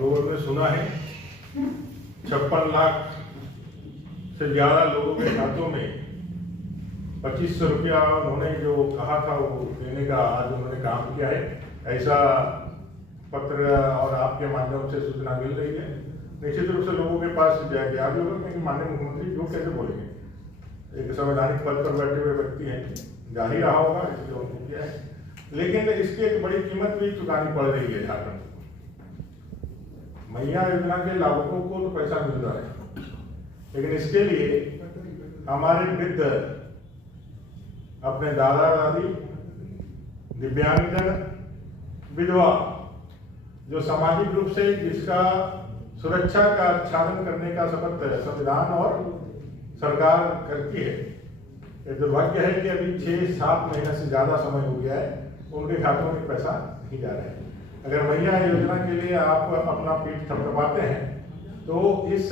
लोगों ने सुना है 56 लाख से ज़्यादा लोगों के खातों में 2500 रुपया उन्होंने जो कहा था वो देने का आज उन्होंने काम किया है, ऐसा पत्र और आपके माध्यम से सूचना मिल रही है। निश्चित रूप से लोगों के पास याद होगा क्योंकि माननीय मुख्यमंत्री जो कैसे बोलेंगे, एक संवैधानिक पद पर बैठे हुए व्यक्ति हैं, जा ही रहा होगा इसलिए उन्होंने किया है, लेकिन इसकी एक बड़ी कीमत भी चुकानी पड़ रही है झारखंड को। मैया योजना के लाभुकों को तो पैसा मिल रहा है, लेकिन इसके लिए हमारे वृद्ध, अपने दादा दादी, दिव्यांगजन, विधवा, जो सामाजिक रूप से जिसका सुरक्षा का आच्छादन करने का शपथ संविधान और सरकार करती है, ये दुर्भाग्य है कि अभी 6-7 महीने से ज्यादा समय हो गया है, उनके खातों में पैसा नहीं जा रहा है। अगर मैया योजना के लिए आप अपना पीठ थपथपाते हैं तो इस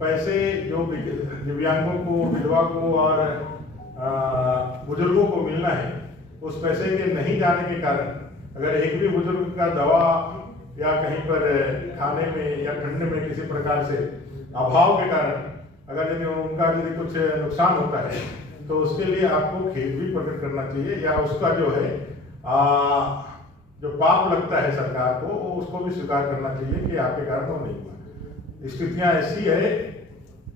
पैसे जो दिव्यांगों को, विधवा को और बुजुर्गों को मिलना है, उस पैसे के नहीं जाने के कारण अगर एक भी बुजुर्ग का दवा या कहीं पर खाने में या ठंडे में किसी प्रकार से अभाव के कारण अगर यदि उनका यदि कुछ नुकसान होता है तो उसके लिए आपको खेद भी प्रकट करना चाहिए, या उसका जो है जो पाप लगता है सरकार को उसको भी स्वीकार करना चाहिए कि आपके कारण वो नहीं हुआ। स्थितियां ऐसी है,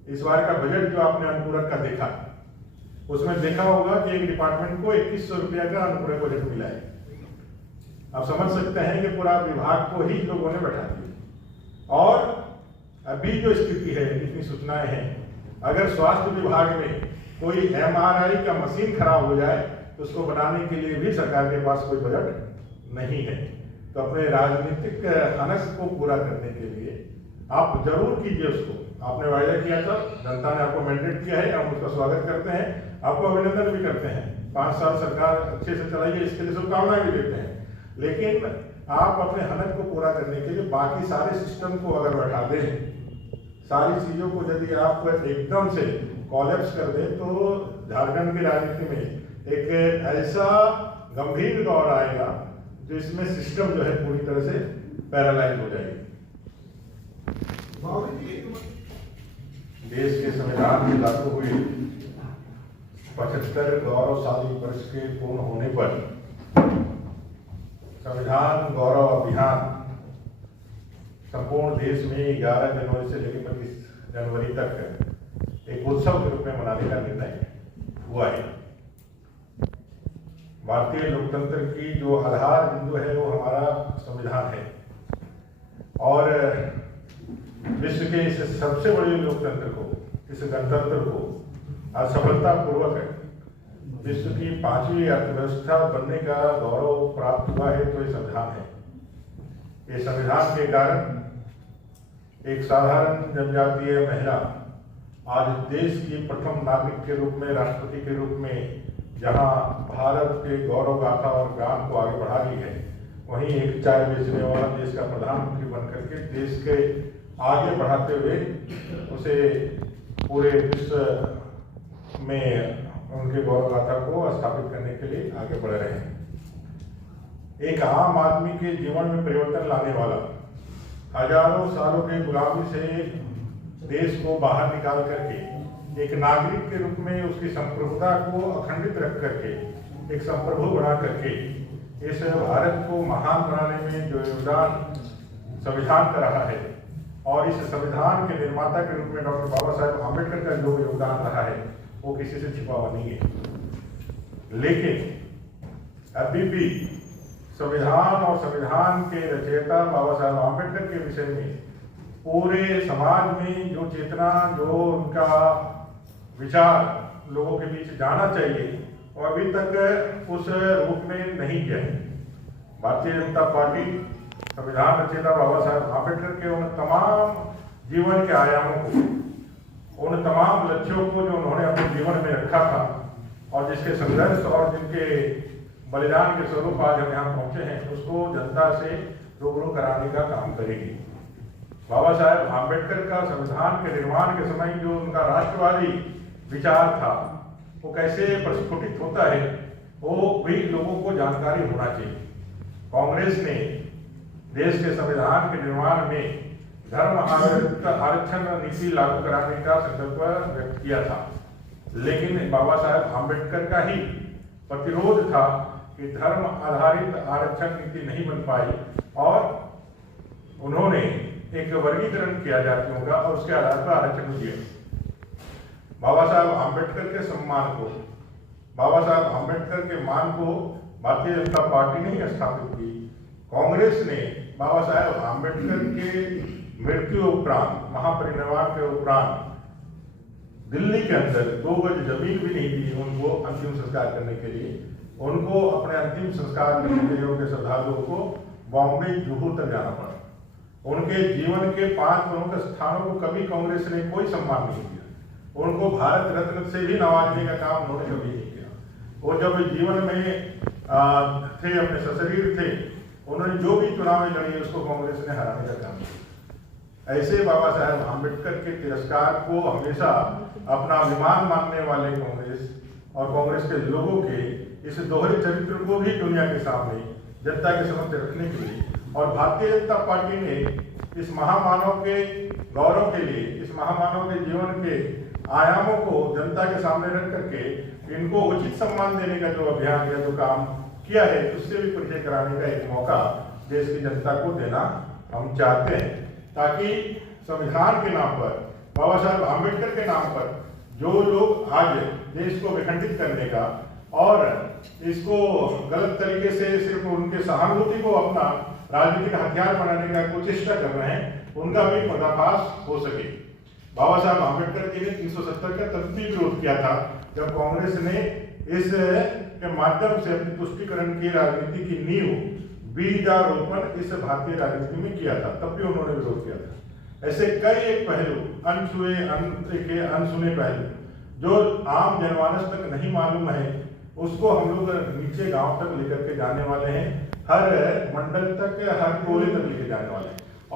इस बार का बजट जो आपने अनुपूरक का देखा उसमें देखा होगा कि एक डिपार्टमेंट को 2100 रुपया का अनुपूरक बजट मिला है। आप समझ सकते हैं कि पूरा विभाग को ही लोगों ने बैठा दिया। और अभी जो स्थिति है, जितनी सूचनाएं हैं, अगर स्वास्थ्य विभाग में कोई MRI का मशीन खराब हो जाए तो उसको बनाने के लिए भी सरकार के पास कोई बजट नहीं है। तो अपने राजनीतिक अनस को पूरा करने के लिए आप जरूर कीजिए उसको। आपने वायदा किया था, जनता ने आपको मैंडेट किया है, हम उसका स्वागत करते हैं, आपको अभिनंदन भी करते हैं। 5 साल सरकार अच्छे से चलाइए, इसके लिए शुभकामनाएं भी देते हैं। लेकिन आप अपने हनक को पूरा करने के लिए बाकी सारे सिस्टम को अगर बैठा दें, सारी चीजों को यदि आप एकदम से कॉलेप्स कर दें तो झारखंड की राजनीति में एक ऐसा गंभीर दौर आएगा जिसमें सिस्टम जो है पूरी तरह से पैरालाइज हो जाएगी। देश के संविधान में लागू हुई 75 गौरवशाली वर्ष के पूर्ण होने पर संविधान गौरव अभियान संपूर्ण देश में 11 जनवरी से लेकर 25 जनवरी तक एक उत्सव के रूप में मनाने का निर्णय हुआ है। भारतीय लोकतंत्र की जो आधार बिंदु है वो हमारा संविधान है, और विश्व के इस सबसे बड़े लोकतंत्र को, इस गणतंत्र को असफलतापूर्वक विश्व की 5वीं अर्थव्यवस्था बनने का गौरव प्राप्त हुआ है तो ये संविधान है। ये संविधान के कारण एक साधारण जनजातीय महिला आज देश की प्रथम नागरिक के रूप में, राष्ट्रपति के रूप में, जहां भारत के गौरव गाथा और ज्ञान को आगे बढ़ा रही है, वहीं एक चाय बेचने वाला देश का प्रधानमंत्री बनकर के देश के आगे बढ़ाते हुए उसे पूरे विश्व में उनके गौरव गाथा को स्थापित करने के लिए आगे बढ़ रहे हैं। एक आम आदमी के जीवन में परिवर्तन लाने वाला, हजारों सालों के गुलामी से देश को बाहर निकाल करके एक नागरिक के रूप में उसकी संप्रभुता को अखंडित रख करके एक संप्रभु बना करके इस भारत को महान बनाने में जो योगदान संविधान का रहा है, और इस संविधान के निर्माता के रूप में डॉक्टर बाबा साहेब आम्बेडकर का जो योगदान रहा है वो किसी से छिपा हुआ नहीं है। लेकिन अभी भी संविधान और संविधान के रचयिता बाबा साहेब आम्बेडकर के विषय में पूरे समाज में जो चेतना, जो उनका विचार लोगों के बीच जाना चाहिए, वो अभी तक उस रूप में नहीं गया है। भारतीय जनता पार्टी संविधान रचयिता बाबा साहेब आम्बेडकर के उन तमाम जीवन के आयामों को, उन तमाम लक्ष्यों को जो उन्होंने अपने जीवन में रखा था और जिसके संघर्ष और जिनके बलिदान के स्वरूप आज हम यहाँ पहुंचे हैं, उसको जनता से रूबरू कराने का काम करेगी। बाबा साहेब आम्बेडकर का संविधान के निर्माण के समय जो उनका राष्ट्रवादी विचार था वो कैसे प्रस्फुटित होता है वो भी लोगों को जानकारी होना चाहिए। कांग्रेस ने देश के संविधान के निर्माण में धर्म आरक्षण नीति लागू कराने का संकल्प व्यक्त किया था, लेकिन बाबा साहेब आम्बेडकर का ही प्रतिरोध था कि धर्म आधारित आरक्षण नीति नहीं बन पाई और उन्होंने एक वर्गीकरण किया जातियों का और उसके आधार पर आरक्षण दिया। बाबा साहब आम्बेडकर के सम्मान को, बाबा साहब आम्बेडकर के मान को भारतीय जनता पार्टी ने ही स्थापित की। कांग्रेस ने बाबा साहब आम्बेडकर के मृत्यु उपरांत, महापरिनिर्वाण के उपरांत दिल्ली के अंदर 2 गज जमीन भी नहीं दी उनको अंतिम संस्कार करने के लिए। उनको अपने अंतिम संस्कार करने के लिए उनके श्रद्धालुओं को बॉम्बे जुहू तक जाना पड़ा। उनके जीवन के 5 प्रमुख स्थानों को कभी कांग्रेस ने कोई सम्मान नहीं दिया। उनको भारत रत्न से भी नवाजने का काम उन्होंने कभी नहीं किया। वो जब जीवन में थे, अपने सशरीर थे, उन्होंने जो भी चुनाव लड़ी उसको कांग्रेस ने हराने का काम किया। ऐसे बाबा साहेब आम्बेडकर के तिरस्कार को हमेशा अपना अभिमान मानने वाले कांग्रेस और कांग्रेस के लोगों के इस दोहरे चरित्र को भी दुनिया के सामने जनता के समक्ष रखने के लिए और भारतीय जनता पार्टी ने इस महामानव के गौरव के लिए, इस महामानव के जीवन के आयामों को जनता के सामने रख करके इनको उचित सम्मान देने का जो अभियान या जो काम किया है, उससे भी परिचय कराने का एक मौका देश की जनता को देना हम चाहते हैं, ताकि संविधान के नाम पर, बाबा साहब आम्बेडकर के नाम पर जो लोग आज देश को विखंडित करने का और इसको गलत तरीके से सिर्फ उनके सहानुभूति को अपना राजनीतिक हथियार बनाने का कुचेष्टा कर रहे हैं, उनका भी पर्दाफाश हो सके। बाबा साहब आम्बेडकर जी ने 370 का तब भी विरोध किया था जब कांग्रेस ने इस के माध्यम से अपनी तुष्टिकरण की राजनीति की नींव, बीजारोपण इस भारतीय राजनीति में किया था, तब भी उन्होंने विरोध किया था। ऐसे कई एक पहलू, अनसुने पहलू जो आम जनमानस तक नहीं मालूम है, उसको हम लोग नीचे गांव तक लेकर के जाने वाले हैं, हर मंडल तक, हर कोले तक लेके जाने वाले हैं।